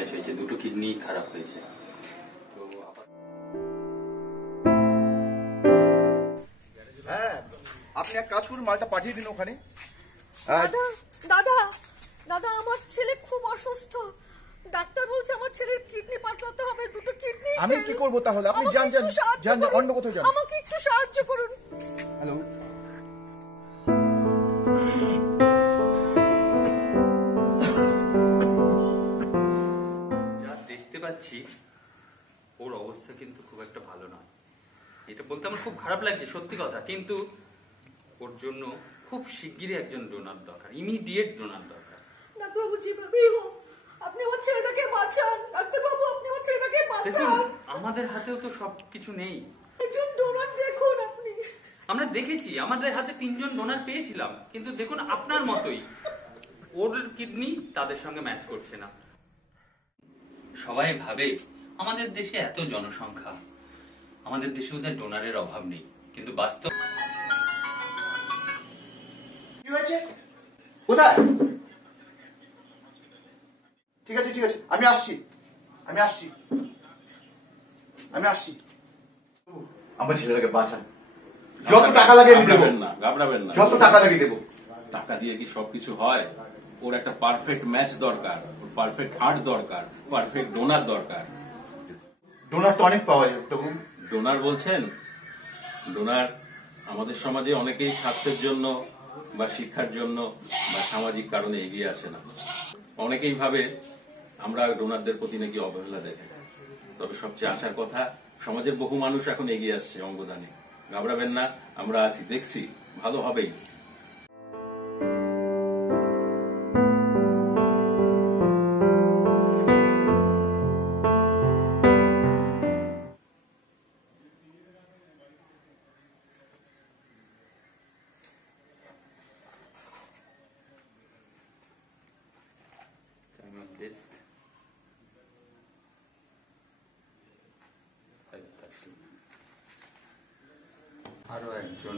Damage হয়েছে, দুটো kidney খারাপ হয়েছে। তো হ্যাঁ, আপনি এক কাজ করুন, মালটা পাঠিয়ে দিন ওখানে। দাদা দাদা দাদা, আমার ছেলে খুব অসুস্থ। ডাক্তার বলছে আমার ছেলের কিডনি পাঠাতে হবে, দুটো কিডনি। আমি কি করব তাহলে? আপনি যান যান যান, অন্য কোথাও যান। আমাকে একটু সাহায্য করুন। হ্যালো, যা দেখতে পাচ্ছি ওর অবস্থা কিন্তু খুব একটা ভালো নয়। এটা বলতে আমার খুব খারাপ লাগছে, সত্যি কথা। কিন্তু ওর জন্য খুব শিগগিরই একজন ডোনার দরকার, ইমিডিয়েট ডোনার দরকার। ডাক্তারবাবু, যেভাবেই হোক আপনি আমার ছেলেটাকে বাঁচান। ডাক্তারবাবু, আপনি আমার ছেলেটাকে বাঁচান। আমাদের হাতেও তো সবকিছু নেই। একজন ডোনার দেখুন আপনি। আমরা দেখেছি, আমাদের হাতে 3 জন ডোনার পেয়েছিলাম, কিন্তু দেখুন আপনার মতোই ওর কিডনি তাদের সঙ্গে ম্যাচ করছে না। সবাই ভাবে আমাদের দেশে এত জনসংখ্যা, আমাদের দেশে ওদের ডোনারের অভাব নেই, কিন্তু বাস্তব। কি হয়েছে? কোথায়? ঠিক আছে ঠিক আছে, আমি আসছি। আমার ছেলেটাকে বাঁচান, যত টাকা লাগে আমি দেবো। ঘাবড়াবেন না, যত টাকা লাগে দেবো। টাকা দিয়ে কি সবকিছু হয়? ওর একটা পারফেক্ট ম্যাচ দরকার, ওর পারফেক্ট হার্ট দরকার, পারফেক্ট ডোনার দরকার। ডোনার তো অনেক পাওয়া যায় তবু। ডোনার বলছেন? ডোনার আমাদের সমাজে অনেকেই স্বাস্থ্যের জন্য বা শিক্ষার জন্য বা সামাজিক কারণে এগিয়ে আসে না। অনেকেই ভাবে আমরা ডোনারদের প্রতি নাকি অবহেলা দেখে। তবে সবচেয়ে আশার কথা, সমাজের বহু মানুষ এখন এগিয়ে আসছে অঙ্গদানে। ঘাবড়াবেন না, আমরা আছি, দেখছি, ভালো হবেই। আরো একজন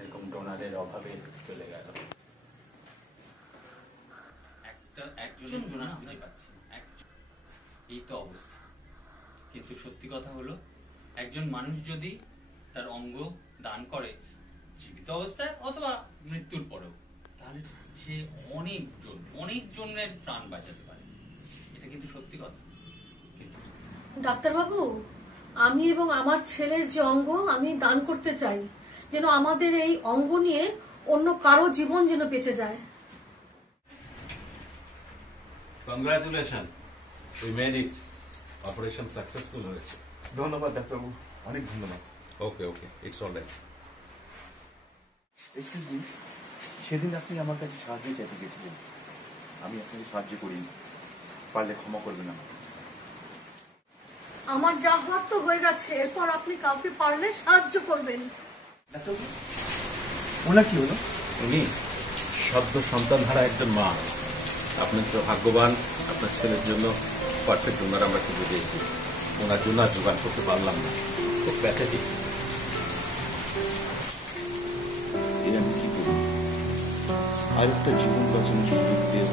এরকম ডোনারের অভাবে চলে গেল। একজন ডোনার খুঁজে পাচ্ছি না, এই তো অবস্থা। কিন্তু সত্যি কথা হলো, একজন মানুষ যদি তার অঙ্গ দান করে জীবিত অবস্থায় অথবা মৃত্যুর পরেও, তাহলে সে অনেকজনের প্রাণ বাঁচাতে পারে। এটা কিন্তু সত্যি কথা। কিন্তু ডাক্তারবাবু, আমি এবং আমার ছেলের যে অঙ্গ আমি দান করতে চাই, যেন আমাদের এই অঙ্গ নিয়ে অন্য কারো জীবন যেন বেঁচে যায়। Congratulation, we made it. Operation successful হয়েছে। ধন্যবাদ ডাক্তারবাবু, অনেক ধন্যবাদ। Okay, it's all right. Excuse me, সেদিন আপনি আমার কাছে সাহায্য চাইতে গেছিলেন, আমি আপনাকে সাহায্য করিনি, পারলে ক্ষমা করবেন আমাকে। আমার যা হওয়ার তো হয়ে গেছে, এরপর আপনি কাউকে পারলে সাহায্য করবেন। ডাক্তারবাবু, ওনার কি হলো? উনি সদ্য সন্তান হারা একজন মা। আপনার তো ভাগ্যবান, আপনার ছেলের জন্য পারফেক্ট ডোনার আমরা খুঁজে পেয়েছি। ওনার জন্য আর জোগাড় করতে পারলাম না, খুব প্যাথেটিক। আমি কি করব? আর একটা জীবন বাঁচানোর সুযোগ দিয়ে